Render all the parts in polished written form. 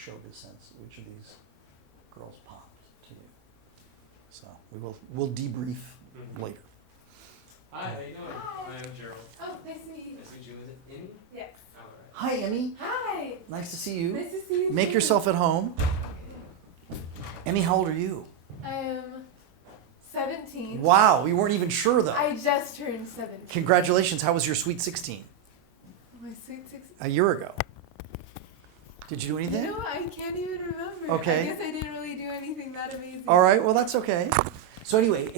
showbiz sense, which of these girls popped to you? So we'll debrief later. Hi, how you doing? Hi. I'm Gerald. Oh, nice to meet you. Nice to meet you. Is it Emmy? Yes. All right. Hi, Emmy. Hi. Nice to see you. Nice to see you. Make too. yourself at home. Emmy, how old are you? I am 17. Wow, we weren't even sure though. I just turned 17. Congratulations. How was your sweet 16? My sweet 16. A year ago. Did you do anything? You know, I can't even remember. Okay. I guess I didn't really do anything that amazing. All right, well that's okay. So anyway,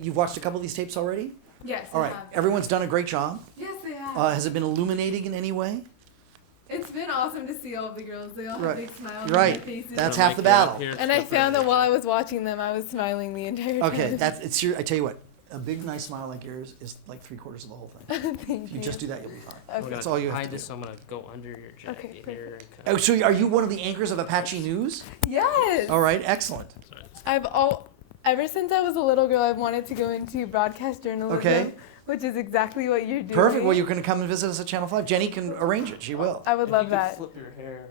you've watched a couple of these tapes already? Yes. All I right, have. everyone's done a great job. Yes, they have. Has it been illuminating in any way? It's been awesome to see all of the girls. They all Right. have big smiles Right. on their faces. That's half the battle. And I found that while I was watching them, I was smiling the entire time. Okay, I tell you what, a big nice smile like yours is like 3/4 of the whole thing. Thank If you just do that, you'll be fine. Okay. That's all you have hide to do. this, so I'm gonna go under your jacket Okay, here. And Oh, so are you one of the anchors of Apache News? Yes. All right, excellent. Ever since I was a little girl, I've wanted to go into broadcast journalism. Okay. Which is exactly what you're doing. Perfect. Well, you're going to come and visit us at Channel 5. Jenny can arrange it. She will. I would love you that. Flip your hair.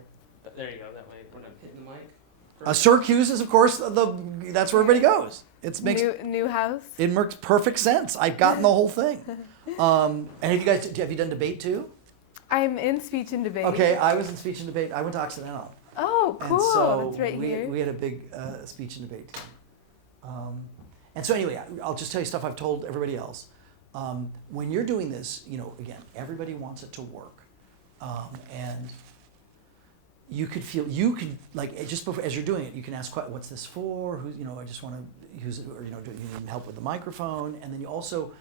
There you go. That way we're not hitting the mic. Sir Q's is, of course, that's where everybody goes. New house. It makes perfect sense. I've gotten the whole thing. And have you done debate too? I'm in speech and debate. Okay, I was in speech and debate. I went to Occidental. Oh, cool. And so That's right here. we had a big speech and debate team. And so anyway, I'll just tell you stuff I've told everybody else. When you're doing this, again, everybody wants it to work. And you could like, just before, as you're doing it, you can ask, what's this for? I just want to use it, or, do you need help with the microphone? And then you also,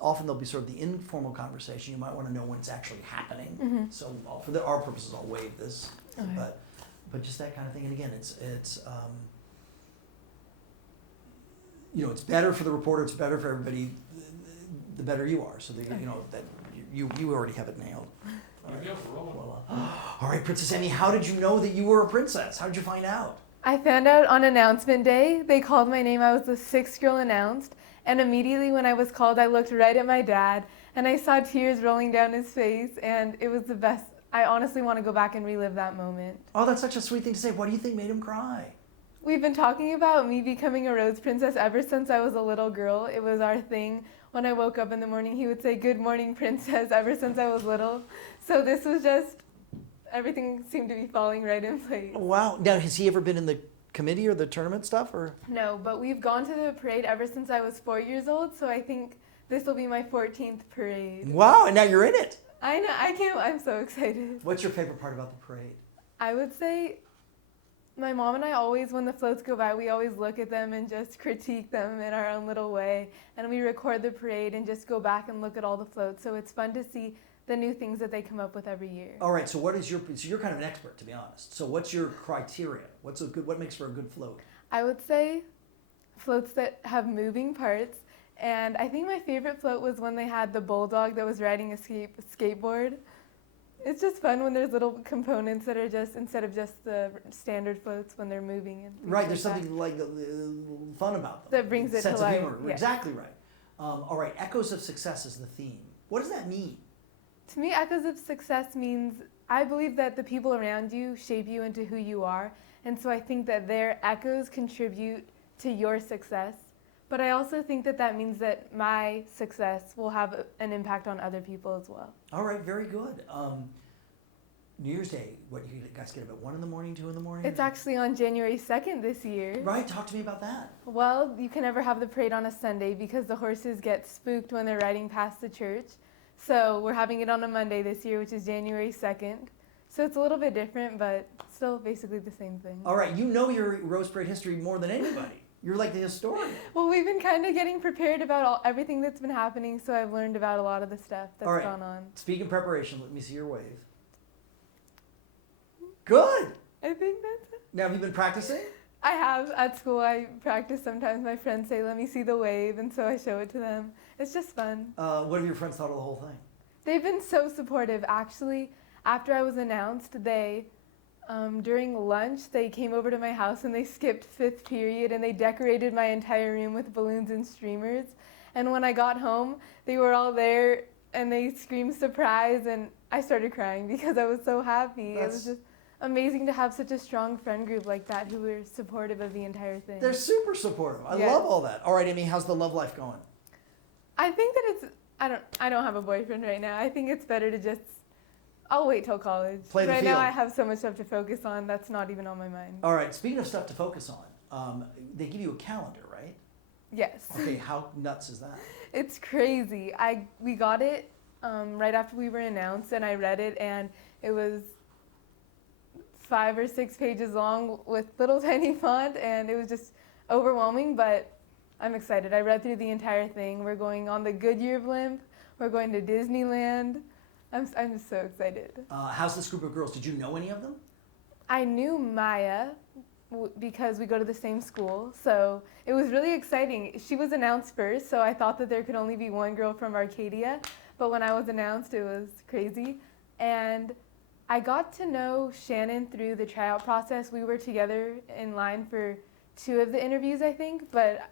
often there'll be sort of the informal conversation. You might want to know when it's actually happening. Mm-hmm. So for our purposes, I'll waive this. Okay. But just that kind of thing. And again, it's better for the reporter. It's better for everybody. The better you are. So that that you already have it nailed. All right, Princess Emmy, how did you know that you were a princess? How did you find out? I found out on announcement day. They called my name. I was the 6th girl announced. And immediately when I was called, I looked right at my dad. And I saw tears rolling down his face. And it was the best. I honestly want to go back and relive that moment. Oh, that's such a sweet thing to say. What do you think made him cry? We've been talking about me becoming a rose princess ever since I was a little girl. It was our thing. When I woke up in the morning, he would say, "Good morning, princess," ever since I was little. So this was just, everything seemed to be falling right in place. Wow. Now, has he ever been in the committee or the tournament stuff? Or No, but we've gone to the parade ever since I was 4 years old, so I think this will be my 14th parade. Wow, and now you're in it. I know, I can't, I'm so excited. What's your favorite part about the parade? I would say my mom and I always, when the floats go by, we always look at them and just critique them in our own little way. And we record the parade and just go back and look at all the floats. So it's fun to see the new things that they come up with every year. All right, so you're kind of an expert, to be honest. So what's your criteria? What makes for a good float? I would say floats that have moving parts. And I think my favorite float was when they had the bulldog that was riding a skateboard. It's just fun when there's little components that are just, instead of just the standard floats, when they're moving. And Right, there's something like fun about them. That brings it sense to of life. humor. Yes. Exactly right. All right, Echoes of Success is the theme. What does that mean? To me, Echoes of Success means I believe that the people around you shape you into who you are. And so I think that their echoes contribute to your success. But I also think that means that my success will have an impact on other people as well. All right, very good. New Year's Day, what, you guys get up at 1 in the morning, 2 in the morning? It's actually on January 2nd this year. Right, talk to me about that. Well, you can never have the parade on a Sunday because the horses get spooked when they're riding past the church. So we're having it on a Monday this year, which is January 2nd. So it's a little bit different, but still basically the same thing. All right, you know your Rose Parade history more than anybody. You're like the historian. Well, we've been kind of getting prepared about everything that's been happening, so I've learned about a lot of the stuff that's All right. gone on. Speaking of preparation, let me see your wave. Good. I think that's it. Now, have you been practicing? I have. At school, I practice sometimes. My friends say, "Let me see the wave," and so I show it to them. It's just fun. What have your friends thought of the whole thing? They've been so supportive. Actually, after I was announced, during lunch, they came over to my house and they skipped 5th period and they decorated my entire room with balloons and streamers. And when I got home, they were all there and they screamed surprise and I started crying because I was so happy. It was just amazing to have such a strong friend group like that who were supportive of the entire thing. They're super supportive. I Yes. love all that. All right, Amy, how's the love life going? I think that I don't have a boyfriend right now. I think it's better to just I'll wait till college. Play the right now field. I have so much stuff to focus on that's not even on my mind. All right, speaking of stuff to focus on, they give you a calendar, right? Yes. Okay, how nuts is that? It's crazy. We got it right after we were announced, and I read it, and it was 5 or 6 pages long with little tiny font, and it was just overwhelming. But I'm excited. I read through the entire thing. We're going on the Goodyear blimp. We're going to Disneyland. I'm just so excited. How's this group of girls? Did you know any of them? I knew Maya because we go to the same school, so it was really exciting. She was announced first, so I thought that there could only be one girl from Arcadia, but when I was announced, it was crazy. And I got to know Shannon through the tryout process. We were together in line for 2 of the interviews, I think, but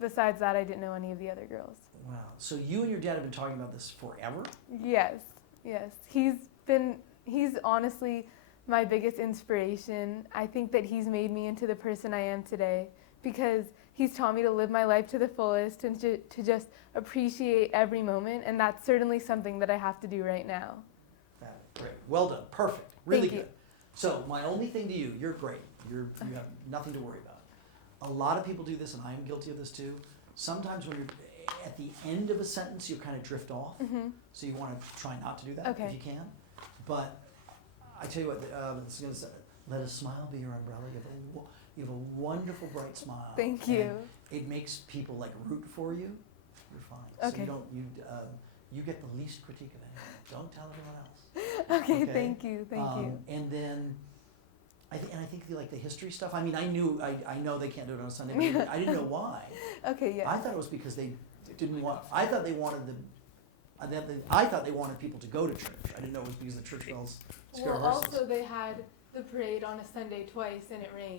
besides that, I didn't know any of the other girls. Wow. So you and your dad have been talking about this forever? Yes. He's honestly my biggest inspiration. I think that he's made me into the person I am today because he's taught me to live my life to the fullest and to just appreciate every moment, and that's certainly something that I have to do right now. Great. Well done. Perfect. Really Thank you. good. So my only thing to you, you're great. You have nothing to worry about. A lot of people do this, and I am guilty of this too. Sometimes when you're at the end of a sentence, you kind of drift off. Mm-hmm. So you want to try not to do that Okay. if you can. But I tell you what, it's gonna say, let a smile be your umbrella. You have a wonderful, bright smile. Thank you. And it makes people like root for you. You're fine. Okay. So you get the least critique of anyone. Don't tell everyone else. Okay, Okay. thank you. And then, I think like the history stuff. I mean, I know they can't do it on Sunday, but I didn't know why. Okay, yeah. I thought it was because they didn't want. I thought they wanted I thought they wanted people to go to church. I didn't know it was because the church bells scare Well, horses. also they had the parade on a Sunday twice and it rained.